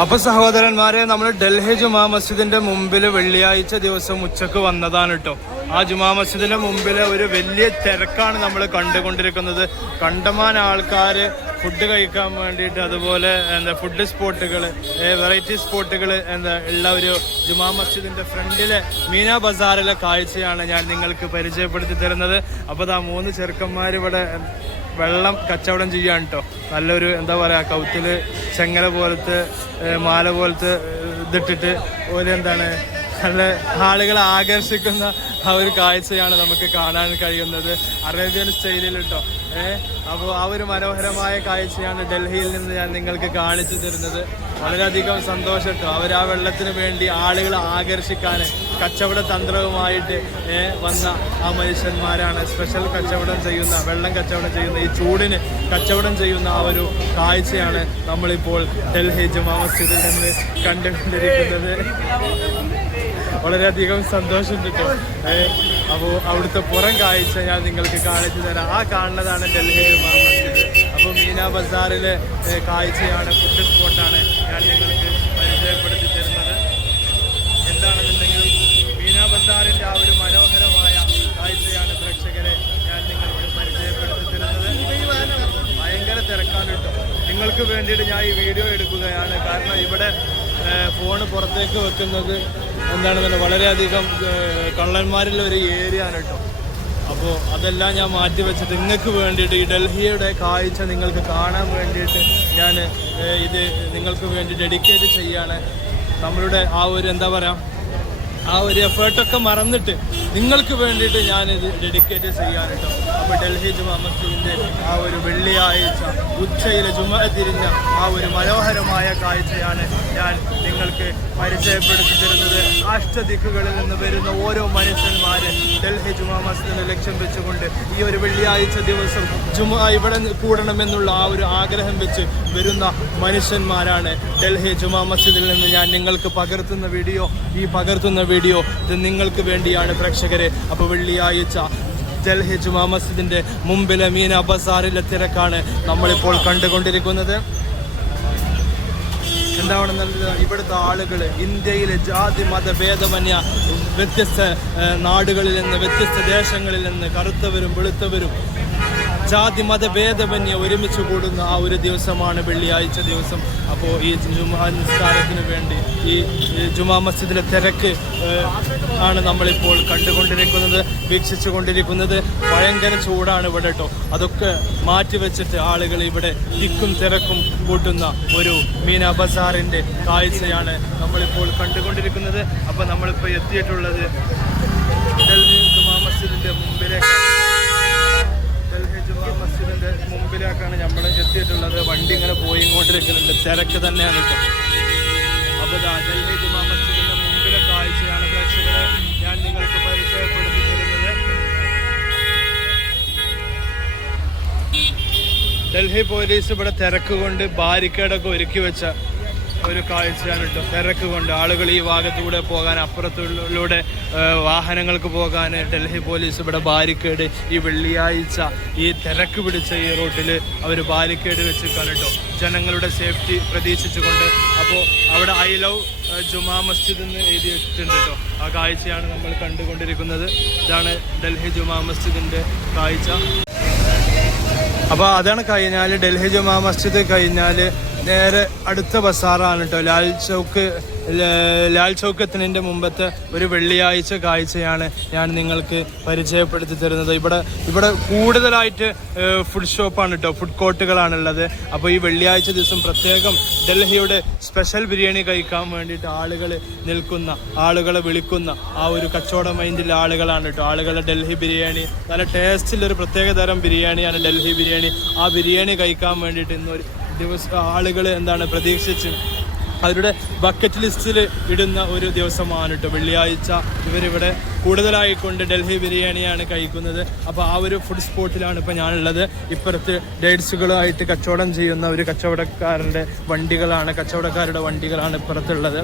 അപ്പൊ സഹോദരന്മാരെ, നമ്മൾ ഡൽഹി ജുമാ മസ്ജിദിന്റെ മുമ്പിൽ വെള്ളിയാഴ്ച ദിവസം ഉച്ചക്ക് വന്നതാണ് കേട്ടോ. ആ ജുമാ മസ്ജിദിന്റെ മുമ്പില് ഒരു വലിയ തിരക്കാണ് നമ്മൾ കണ്ടുകൊണ്ടിരിക്കുന്നത്. കണ്ടമാന ആൾക്കാര് ഫുഡ് കഴിക്കാൻ വേണ്ടിയിട്ട്, അതുപോലെ ഫുഡ് സ്പോട്ടുകൾ, വെറൈറ്റി സ്പോട്ടുകൾ ഉള്ള ഒരു ജുമാ മസ്ജിദിന്റെ ഫ്രണ്ടിലെ മീന ബസാറിലെ കാഴ്ചയാണ് ഞാൻ നിങ്ങൾക്ക് പരിചയപ്പെടുത്തി തരുന്നത്. അപ്പോൾ ദാ 3 ചെറുക്കന്മാർ ഇവിടെ വെള്ളം കച്ചവടം ചെയ്യാൻ കേട്ടോ. നല്ലൊരു കൗത്തില് ചെങ്ങല പോലത്തെ മാല പോലത്തെ ഇതിട്ടിട്ട് നല്ല ആളുകളെ ആകർഷിക്കുന്ന ആ ഒരു കാഴ്ചയാണ് നമുക്ക് കാണാൻ കഴിയുന്നത്. അറേബ്യൻ സ്റ്റൈലിൽ കേട്ടോ. അപ്പോൾ ആ ഒരു മനോഹരമായ കാഴ്ചയാണ് ഡൽഹിയിൽ നിന്ന് ഞാൻ നിങ്ങൾക്ക് കാണിച്ചു തരുന്നത്. വളരെയധികം സന്തോഷം കേട്ടോ. അവർ ആ വെള്ളത്തിന് വേണ്ടി ആളുകളെ ആകർഷിക്കാൻ കച്ചവട തന്ത്രവുമായിട്ട് വന്ന ആ മനുഷ്യന്മാരാണ്. സ്പെഷ്യൽ കച്ചവടം ചെയ്യുന്ന, വെള്ളം കച്ചവടം ചെയ്യുന്ന, ഈ ചൂടിന് കച്ചവടം ചെയ്യുന്ന ആ ഒരു കാഴ്ചയാണ് നമ്മളിപ്പോൾ ഡൽഹി ജുമാ മസ്ജിദിൽ നിന്ന് കണ്ടുകൊണ്ടിരിക്കുന്നത്. വളരെയധികം സന്തോഷം കിട്ടും. അപ്പോൾ അവിടുത്തെ പുറം കാഴ്ച ഞാൻ നിങ്ങൾക്ക് കാണിച്ചു തരാം. ആ കാണുന്നതാണ് ഡൽഹി ജുമാ മസ്ജിദ്. അപ്പോൾ മീന ബസാറിലെ കാഴ്ചയാണ്, ഫുഡ് സ്പോട്ടാണ് ഞാൻ നിങ്ങൾക്ക് പരിചയപ്പെടുത്തി തരുന്നത്. എന്താണെന്നുണ്ടെങ്കിലും മീന ബസാറിൻ്റെ ആ ഒരു മനോഹരമായ കാഴ്ചയാണ് പ്രേക്ഷകരെ ഞാൻ നിങ്ങൾക്ക് പരിചയപ്പെടുത്തി തരുന്നത്. ഭയങ്കര തിരക്കാണ് കേട്ടോ. നിങ്ങൾക്ക് വേണ്ടിയിട്ട് ഞാൻ ഈ വീഡിയോ എടുക്കുകയാണ്. കാരണം ഇവിടെ ഫോണ് പുറത്തേക്ക് വെക്കുന്നത് വളരെയധികം കള്ളന്മാരിലുള്ള ഒരു ഏരിയ ആണ് കേട്ടോ. അപ്പോൾ അതെല്ലാം ഞാൻ മാറ്റി വെച്ചിട്ട് നിങ്ങൾക്ക് വേണ്ടിയിട്ട് ഈ ഡൽഹിയുടെ കാഴ്ച നിങ്ങൾക്ക് കാണാൻ വേണ്ടിയിട്ട് ഞാൻ ഇത് നിങ്ങൾക്ക് വേണ്ടി ഡെഡിക്കേറ്റ് ചെയ്യാണ്. നമ്മളുടെ ആ ഒരു ആ ഒരു എഫേർട്ടൊക്കെ മറന്നിട്ട് നിങ്ങൾക്ക് വേണ്ടിയിട്ട് ഞാനിത് ഡെഡിക്കേറ്റ് ചെയ്യാൻ കേട്ടോ. അപ്പോൾ ഡൽഹി ജുമാ മസ്ജിദിൻ്റെ ആ ഒരു വെള്ളിയാഴ്ച ഉച്ചയിലെ ജുമ തിരിഞ്ഞ ആ ഒരു മനോഹരമായ കാഴ്ചയാണ് ഞാൻ നിങ്ങൾക്ക് പരിചയപ്പെടുത്തി തരുന്നത്. അഷ്ടദിക്കുകളിൽ നിന്ന് വരുന്ന ഓരോ മനുഷ്യന്മാര് ഡൽഹി ജുമാ മസ്ജിദിനെ ലക്ഷ്യം വെച്ചുകൊണ്ട് ഈ ഒരു വെള്ളിയാഴ്ച ദിവസം ഇവിടെ കൂടണമെന്നുള്ള ആ ഒരു ആഗ്രഹം വെച്ച് വരുന്ന മനുഷ്യന്മാരാണ് ഡൽഹി ജുമാ മസ്ജിദിൽ നിന്ന് ഞാൻ നിങ്ങൾക്ക് പകർത്തുന്ന വീഡിയോ. ഈ പകർത്തുന്ന വീഡിയോ ഇത് നിങ്ങൾക്ക് വേണ്ടിയാണ് പ്രേക്ഷകരെ. അപ്പോൾ വെള്ളിയാഴ്ച ഡൽഹി ജുമാ മസ്ജിദിന്റെ മുമ്പിലെ മീന ബസാറിലെ തിരക്കാണ് നമ്മളിപ്പോൾ കണ്ടുകൊണ്ടിരിക്കുന്നത്. ഇവിടുത്തെ ആളുകൾ ഇന്ത്യയിലെ ജാതി മതഭേദമന്യ വ്യത്യസ്ത നാടുകളിൽ നിന്ന്, വ്യത്യസ്ത ദേശങ്ങളിൽ നിന്ന്, കറുത്തവരും വെളുത്തവരും ജാതി മതഭേദമന്യേ ഒരുമിച്ച് കൂടുന്ന ആ ഒരു ദിവസമാണ് വെള്ളിയാഴ്ച ദിവസം. അപ്പോൾ ഈ ജുമാ നിസ്കാരത്തിന് വേണ്ടി ഈ ജുമാ മസ്ജിദിലെ തിരക്ക് ആണ് നമ്മളിപ്പോൾ കണ്ടുകൊണ്ടിരിക്കുന്നത്, വീക്ഷിച്ചു കൊണ്ടിരിക്കുന്നത്. ഭയങ്കര ചൂടാണ് ഇവിടെ കേട്ടോ. അതൊക്കെ മാറ്റിവെച്ചിട്ട് ആളുകൾ ഇവിടെ തിക്കും തിരക്കും കൂട്ടുന്ന ഒരു മീന ബസാറിൻ്റെ കാഴ്ചയാണ് നമ്മളിപ്പോൾ കണ്ടുകൊണ്ടിരിക്കുന്നത്. അപ്പോൾ നമ്മളിപ്പോൾ എത്തിയിട്ടുള്ളത് ഡൽഹി ജുമാ മസ്ജിദിൻ്റെ മുമ്പിലേക്കാണ് നമ്മൾ എത്തിയിട്ടുള്ളത്. വണ്ടി ഇങ്ങനെ പോയിക്കൊണ്ടിരിക്കുന്നുണ്ട്, തിരക്ക് തന്നെയാണ് കേട്ടോ. അപ്പോൾ ഡൽഹി ജുമാ മസ്ജിദിന്റെ മുമ്പിലെ കാഴ്ചയാണ് പ്രേക്ഷകരെ ഞാൻ നിങ്ങൾക്ക് പരിചയപ്പെടുത്തി തരുന്നത്. ഡൽഹി പോലീസ് ഇവിടെ തിരക്ക് കൊണ്ട് ബാരിക്കേഡൊക്കെ ഒരുക്കി വെച്ച ഒരു കാഴ്ചയാണ് കേട്ടോ. തിരക്ക് കൊണ്ട് ആളുകൾ ഈ ഭാഗത്തൂടെ പോകാൻ, അപ്പുറത്തിലൂടെ വാഹനങ്ങൾക്ക് പോകാൻ ഡൽഹി പോലീസ് ഇവിടെ ബാരിക്കേഡ് ഈ വെള്ളിയാഴ്ച ഈ തിരക്ക് പിടിച്ച ഈ റോട്ടിൽ അവർ ബാരിക്കേഡ് വെച്ചിരിക്കാണ് കേട്ടോ, ജനങ്ങളുടെ സേഫ്റ്റി പ്രതീക്ഷിച്ചുകൊണ്ട്. അപ്പോൾ അവിടെ ഐ ലവ് ജുമാ മസ്ജിദ് എന്ന് എഴുതിയിട്ടുണ്ട് കേട്ടോ. ആ കാഴ്ചയാണ് നമ്മൾ കണ്ടുകൊണ്ടിരിക്കുന്നത്. ഇതാണ് ഡൽഹി ജുമാ മസ്ജിദിൻ്റെ കാഴ്ച. അപ്പോൾ അതാണ് കഴിഞ്ഞാൽ ഡൽഹി ജുമാ മസ്ജിദ് കഴിഞ്ഞാൽ നേരെ അടുത്ത ബസാറാണ് കേട്ടോ. ലാൽ ചൗക്ക് എത്തുന്നതിൻ്റെ മുമ്പത്തെ ഒരു വെള്ളിയാഴ്ച കാഴ്ചയാണ് ഞാൻ നിങ്ങൾക്ക് പരിചയപ്പെടുത്തി തരുന്നത്. ഇവിടെ കൂടുതലായിട്ട് ഫുഡ് ഷോപ്പാണ് കേട്ടോ, ഫുഡ് കോർട്ടുകളാണുള്ളത്. അപ്പോൾ ഈ വെള്ളിയാഴ്ച ദിവസം പ്രത്യേകം ഡൽഹിയുടെ സ്പെഷ്യൽ ബിരിയാണി കഴിക്കാൻ വേണ്ടിയിട്ട് ആളുകൾ നിൽക്കുന്ന, ആളുകളെ വിളിക്കുന്ന ആ ഒരു കച്ചവട മൈൻഡിലെ ആളുകളാണ് കേട്ടോ. ആളുകളെ ഡൽഹി ബിരിയാണി നല്ല ടേസ്റ്റിലൊരു പ്രത്യേക തരം ബിരിയാണിയാണ് ഡൽഹി ബിരിയാണി. ആ ബിരിയാണി കഴിക്കാൻ വേണ്ടിയിട്ട് ഇന്നൊരു ദിവസം ആളുകൾ പ്രതീക്ഷിച്ച് അവരുടെ ബക്കറ്റ് ലിസ്റ്റിൽ ഇടുന്ന ഒരു ദിവസമാണ് കേട്ടോ വെള്ളിയാഴ്ച. ഇവരിവിടെ കൂടുതലായിക്കൊണ്ട് ഡൽഹി ബിരിയാണിയാണ് കഴിക്കുന്നത്. അപ്പോൾ ആ ഒരു ഫുഡ് സ്പോട്ടിലാണ് ഇപ്പോൾ ഞാനുള്ളത്. ഇപ്പുറത്ത് ഡേറ്റ്സുകളായിട്ട് കച്ചവടം ചെയ്യുന്ന ഒരു കച്ചവടക്കാരുടെ വണ്ടികളാണ് ഇപ്പുറത്തുള്ളത്.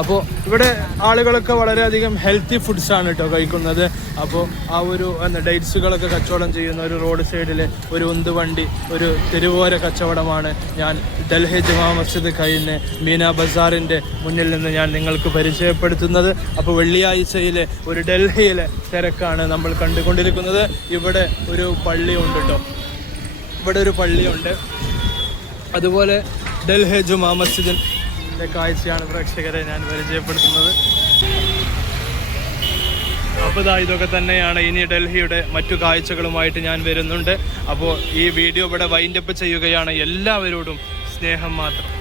അപ്പോൾ ഇവിടെ ആളുകളൊക്കെ വളരെയധികം ഹെൽത്തി ഫുഡ്സാണ് കേട്ടോ കഴിക്കുന്നത്. അപ്പോൾ ആ ഒരു ഡേറ്റ്സുകളൊക്കെ കച്ചവടം ചെയ്യുന്ന ഒരു റോഡ് സൈഡിൽ ഒരു ഉന്തുവണ്ടി, ഒരു തെരുവോര കച്ചവടമാണ് ഞാൻ ഡൽഹി ജുമാ മസ്ജിദ് കഴിഞ്ഞ് മീന ബസാറിൻ്റെ മുന്നിൽ നിന്ന് ഞാൻ നിങ്ങൾക്ക് പരിചയപ്പെടുത്തുന്നത്. അപ്പോൾ വെള്ളിയാഴ്ചയിലെ ഒരു ഡൽഹിയിലെ തിരക്കാണ് നമ്മൾ കണ്ടുകൊണ്ടിരിക്കുന്നത്. ഇവിടെ ഒരു പള്ളിയുണ്ട് കേട്ടോ, ഇവിടെ ഒരു പള്ളിയുണ്ട്. അതുപോലെ ഡൽഹി ജുമാ മസ്ജിദിൻ്റെ കാഴ്ചയാണ് പ്രേക്ഷകരെ ഞാൻ പരിചയപ്പെടുത്തുന്നത്. അപ്പോൾ ഇതൊക്കെ തന്നെയാണ്. ഇനി ഡൽഹിയുടെ മറ്റു കാഴ്ചകളുമായിട്ട് ഞാൻ വരുന്നുണ്ട്. അപ്പോൾ ഈ വീഡിയോ ഇവിടെ വൈൻഡപ്പ് ചെയ്യുകയാണ്. എല്ലാവരോടും സ്നേഹം മാത്രം.